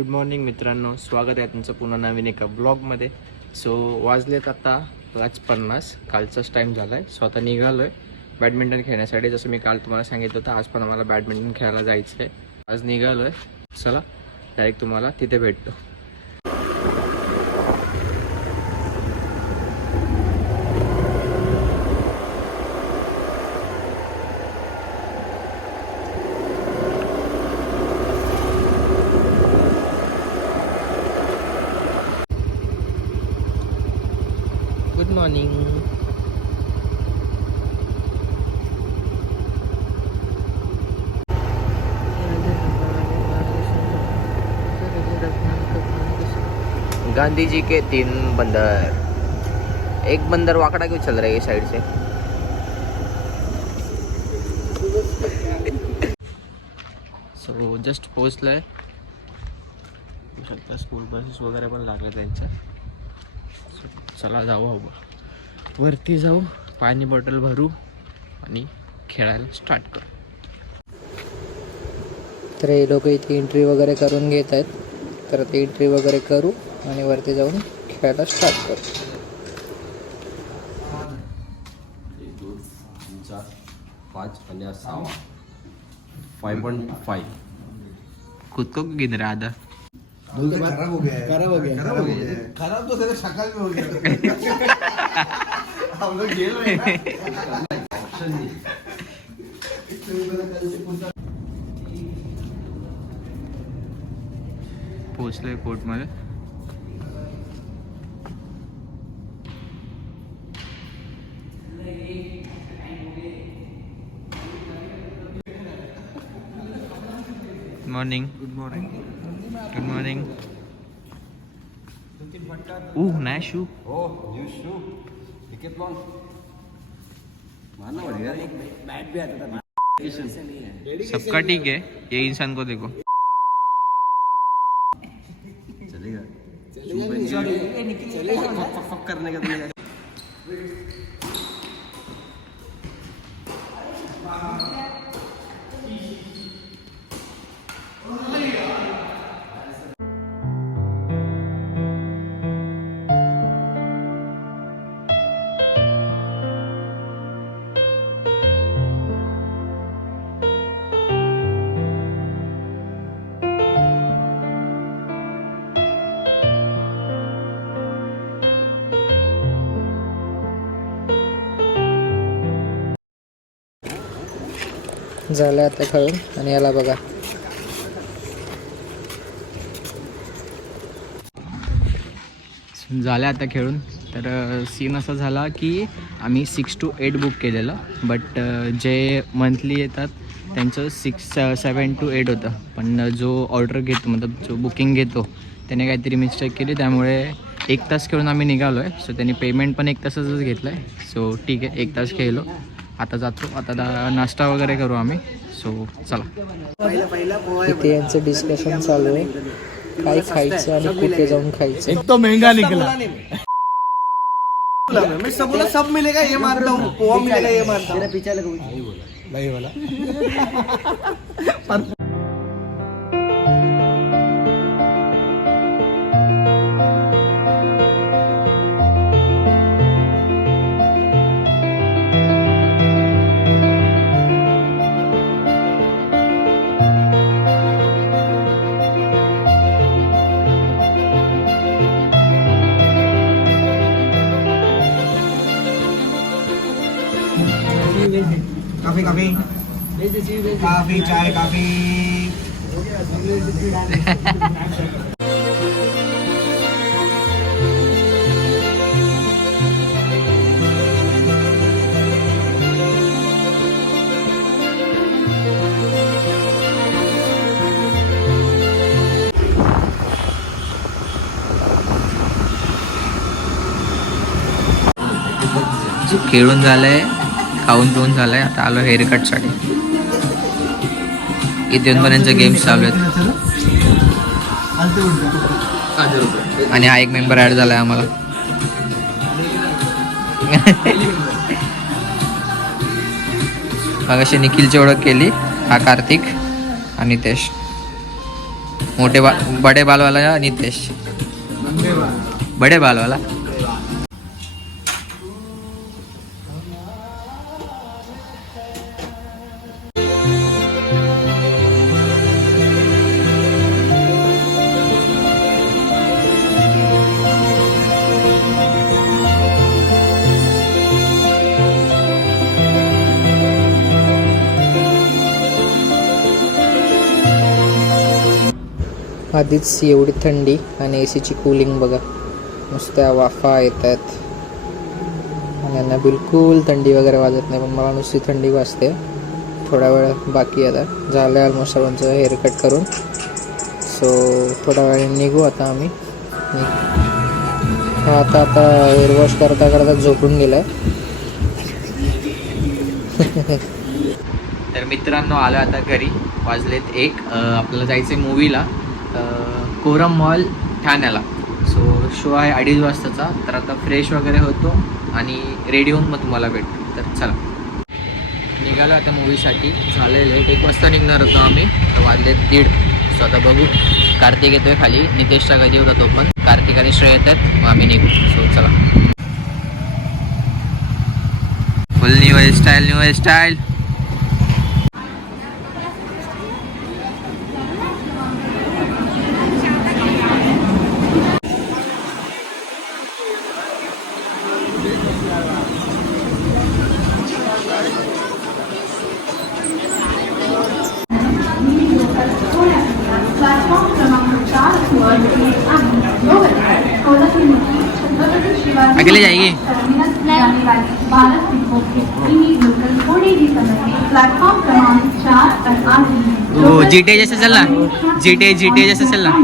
Good morning मित्रांनो. स्वागत आहे तुमचं पुन्हा नवीन एका ब्लॉगमध्ये. सो वाजलेत आता पाच पन्नास. कालचाच टाईम झाला आहे स्वतः निघालो आहे बॅडमिंटन खेळण्यासाठी. जसं मी काल तुम्हाला सांगितलं होतं आज पण आम्हाला बॅडमिंटन खेळायला जायचं आहे आज निघालो आहे चला डायरेक्ट तुम्हाला तिथे भेटतो गुड मॉर्निंग गांधी जी के तीन बंदर. एक बंदर वाकड़ा क्यों चल रहा है ये साइड से सो जस्ट बघू शकता स्कूल बसेस वगैरे पण लागल्या त्यांच्या. चला जाऊ वरती जाऊ पाणी बॉटल भरू आणि खेळायला स्टार्ट करू. तर हे लोक इथे एंट्री वगैरे करून घेत आहेत. तर ते एंट्री वगैरे करू. आणि वरती जाऊन खेळायला स्टार्ट करतो पाच आणि सहा फाइव पॉईंट फाइव खुद को गिन रहा आधा खराब हो गया खराब हो गया खराब हो गया खराब तो तेरे में हो गया हम लोग जेल में पोहोचलोय कोर्टमध्ये morning good morning good morning Uh, नाही shoe oh new shoe Decathlon मानना पड़ेगा एक बैट भी आता था सबका ठीक है। ये इंसान को देखो। चलेगा। चलेगा फक फक करने का झालं आता खेळून. आणि याला बघा. झालं आता खेळून. तर सीन असा झाला की आम्ही सिक्स टू एट बुक केलेलं. बट जे मंथली येतात त्यांचं सिक्स सेवन टू एट होतं. पण जो ऑर्डर घेतो मतलब जो बुकिंग घेतो त्याने काहीतरी मिस्टेक केली. त्यामुळे एक तास खेळून आम्ही निघालो आहे सो त्यांनी पेमेंट पण एक तासाचंच घेतलं आहे सो ठीक आहे एक तास खेळलो. आता जातो. आता दा- नाश्ता वगैरे करू आम्ही. सो चला. इथे यांचं डिस्कशन चालू आहे. काय खायचं आणि कुठे जाऊन खायचं? एक तो महंगा निकला मैं सब बोला सब मिलेगा ये मानता हूँ. पोहा मिलेगा ये मानता हूँ. पीछे नहीं बोला. काफी काफी काफी चाय काफी खेळून झालंय खाऊन पिऊन झालंय. आता आलो हेअरकटसाठी इथे येऊन गेम्स चालू आहेत. आणि हा एक मेंबर ॲड झाला आहे आम्हाला. मग अशी निखिलची ओळख केली हा कार्तिक आणि तेश मोठे बा बडे बालवाला नितेश. बडे बालवाला? आधीच एवढी थंडी आणि ए सीची कूलिंग बघा. नुसत्या वाफा येत आहेत आणि यांना बिलकुल थंडी वगैरे वाजत नाही पण मला नुसती थंडी वाजते. थोडा वेळ बाकी आता. झालं आहे ऑलमोस्ट सर्वांचं हेअर कट करून. सो थोड्या वेळ निघू आता आम्ही. आता आता हेअर वॉश करता करता झोपून गेलाय. तर मित्रांनो आलो आता घरी. वाजलेत एक. आपल्याला जायचं आहे मूवीला कोरम मॉल ठाण्याला. सो शो आहे अडीच वाजताचा. तर आता फ्रेश वगैरे होतो आणि रेडी होऊन मग तुम्हाला भेटतो तर चला. निघाला आता मूवीसाठी झालेलं लेट एक वाजता निघणार होतो आम्ही. वाजले दीड. सो आता बघू. कार्तिक येतोय खाली. नितेशचा कधी होता तो पण. कार्तिक आणि श्रेय येत आहेत. मग आम्ही निघू. सो चला. Full new hairstyle new hairstyle रही जाएगी? वो GTA जैसे चल रहा जीटे जीटे जैसे चल रहा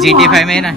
जीटे फाइव में है ना?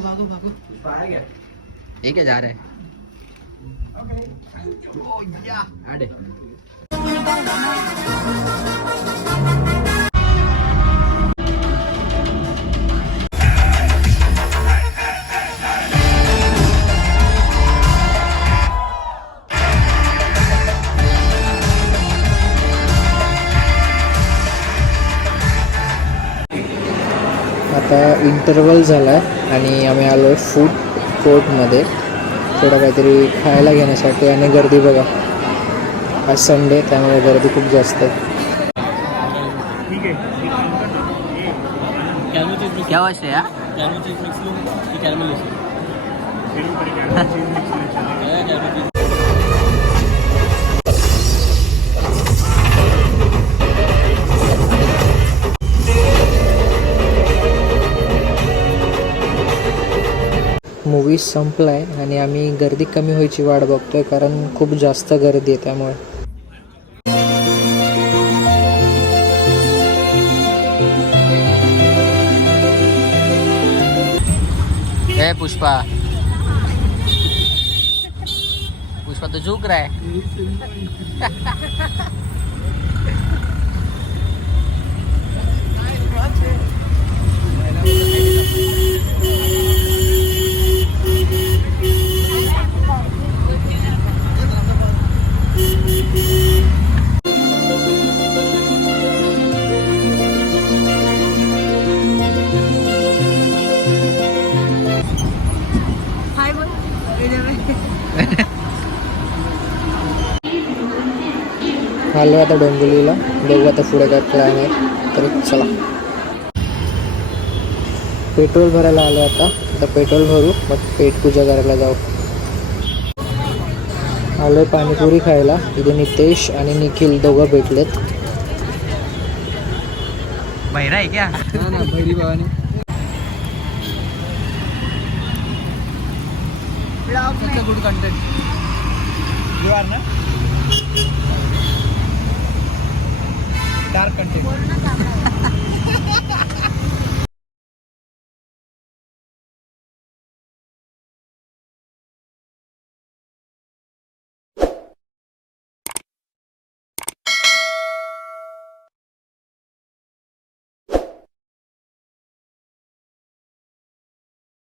भागो भागो। भागो ये क्या जा रहा है। ओ या अरे आता इंटरवल झाला आहे आणि आम्ही आलो आहे फूड कोर्टमध्ये थोडं काहीतरी खायला घेण्यासाठी आणि गर्दी बघा आज संडे त्यामुळे गर्दी खूप जास्त आहे क्या वाच है यार मूवी संपला आहे आणि आम्ही गर्दी कमी व्हायची वाट बघतोय कारण खूप जास्त गर्दी आहे त्यामुळे. हे पुष्पा. पुष्पा तो झुक रहा है आलो आता डोंबिवलीला. बघू आता पुढे काय प्लॅन आहे. तर चला. पेट्रोल भरायला आलो आता. आता पेट्रोल भरू. मग पेट पूजा करायला जाऊ. आलोय पाणीपुरी खायला. इथे नितेश आणि निखिल दोघं भेटलेत. बहिरा है क्या Vlog में गुड कंटेंट यू आर ना? Dark content.